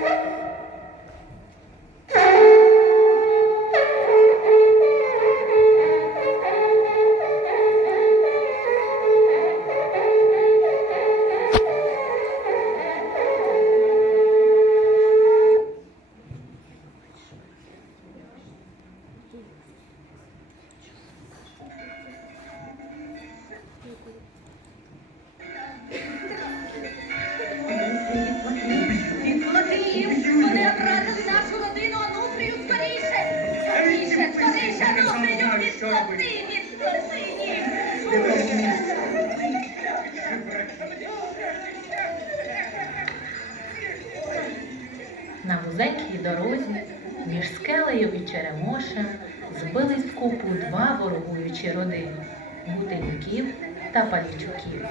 Ha На вузенькій дорозі між скелею і черемошем збились в купу два ворогуючі родини Гутенюків та Палічуків.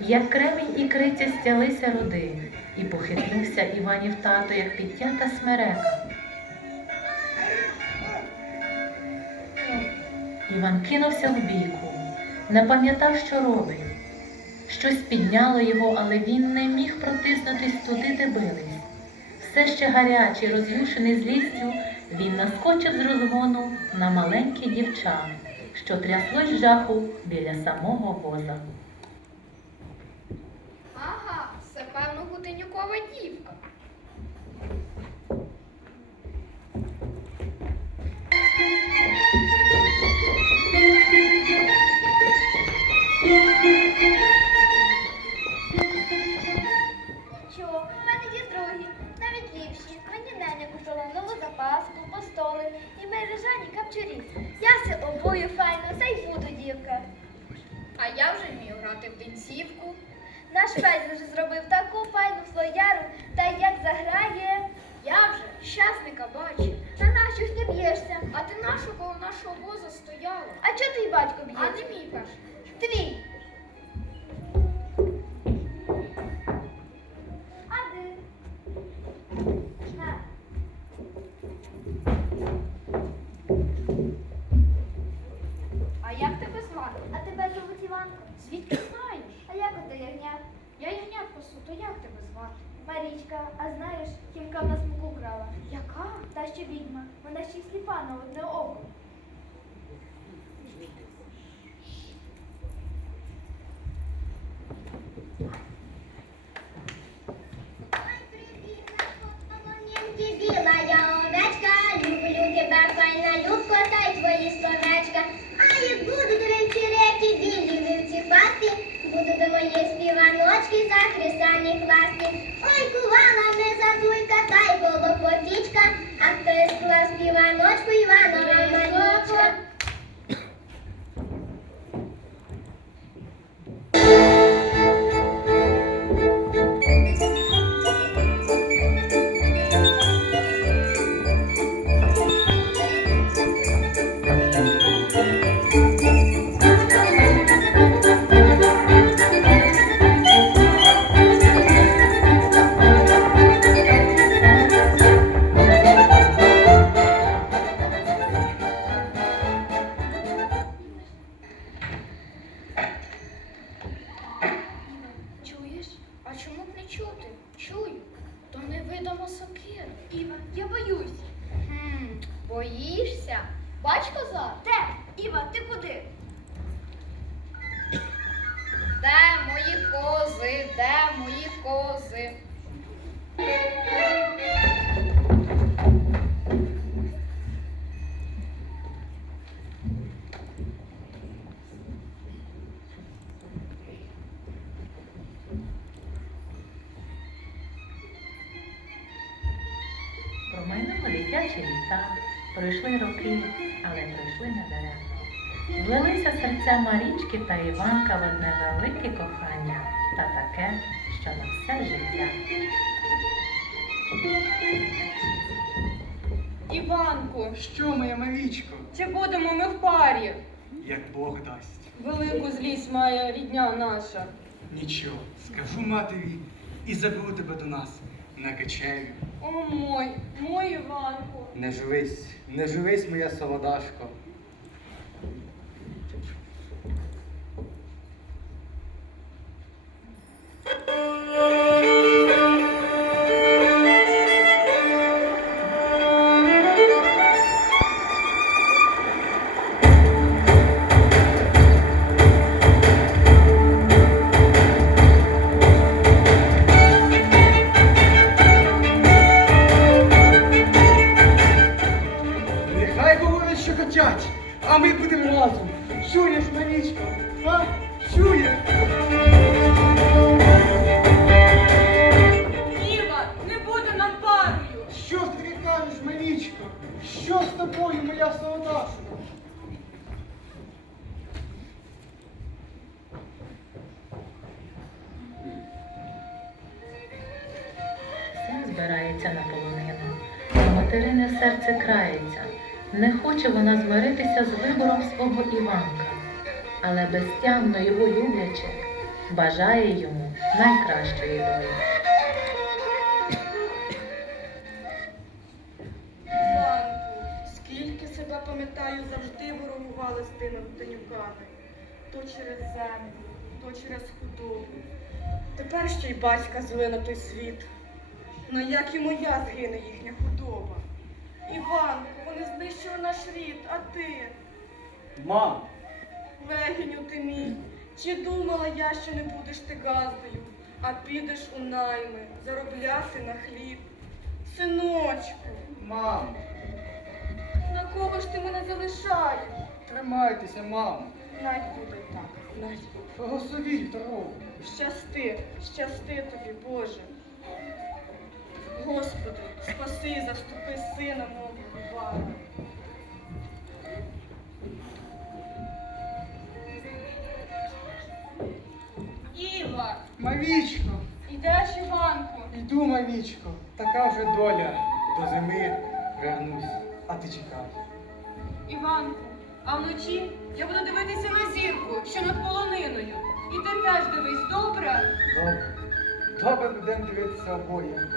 Як кремінь і криця стялися роди, і похитнувся Іванів тато, як підтята смерека. Іван кинувся в бійку, не пам'ятав, що робить. Щось підняло його, але він не міг протиснутись туди, де бились. Все ще гарячий, роз'юшений злістю, він наскочив з розгону на маленьке дівча, що тряслось жаху біля самого воза. Мені неня купила нову запаску, постоли і мережані капчурі. Я се обою файно, та й буду дівка. А я вже вмію грати в денцівку. Наш Федір вже зробив таку файну флояру, та як заграє. Я вже щасника бачив. На нащо ж ти б'єшся? А ти нашу коло нашого воза стояла. А чого твій батько А не мій перший. Твій. А ти? Як тебе звати? Марічка, а знаєш, Кімка в нас муку крала? Яка? Та що відьма, вона ще й сліпа на одне око. Білая basket, basket. Oh, А чому б не чути? Чую. То невидима сокира. Іва, я боюсь. Хм, боїшся? Бач коза? Де? Іва, ти куди? Де мої кози? Де мої кози? Промайнули дитячі літа, пройшли роки, але пройшли недаремно. Злилися серця Марічки та Іванка в одне велике кохання та таке, що на все життя. Іванку, Що, моя Марічко? чи будемо ми в парі? Як Бог дасть. Велику злість має рідня наша. Нічого, скажу матері і заберу тебе до нас на качелю. О мой, мой Іванку. Не живись, не живись, моя солодашко. Син на полонину, материне серце крається. Не хоче вона змиритися з вибором свого Іванка, але безтямно його люблячи, бажає йому найкращої долі. Скільки себе пам'ятаю, завжди ворогували з тими птенюками. То через землю, то через худобу. Тепер ще й батька той світ. Ну як і моя згине їхня худоба. Іванку, вони знищили наш рід, а ти? Мам, Легіню ти мій, чи думала я, що не будеш ти газдою, а підеш у найми заробляти на хліб? Синочку, Мам, на кого ж ти мене залишаєш? тримайтеся, мам. Най буде так, най. Благословіть дорогу. Щасти, щасти тобі, Боже. Господи, спаси, заступи сина мого Івана. Іва, Мавічко, ідеш, Іванку? йду, Мавічко. Така вже доля. До зими вернусь, а ти чекай. Іванку, а вночі я буду дивитися на зірку, що над полониною. І ти теж дивись, добре? Добре. Добре будемо дивитися обоє.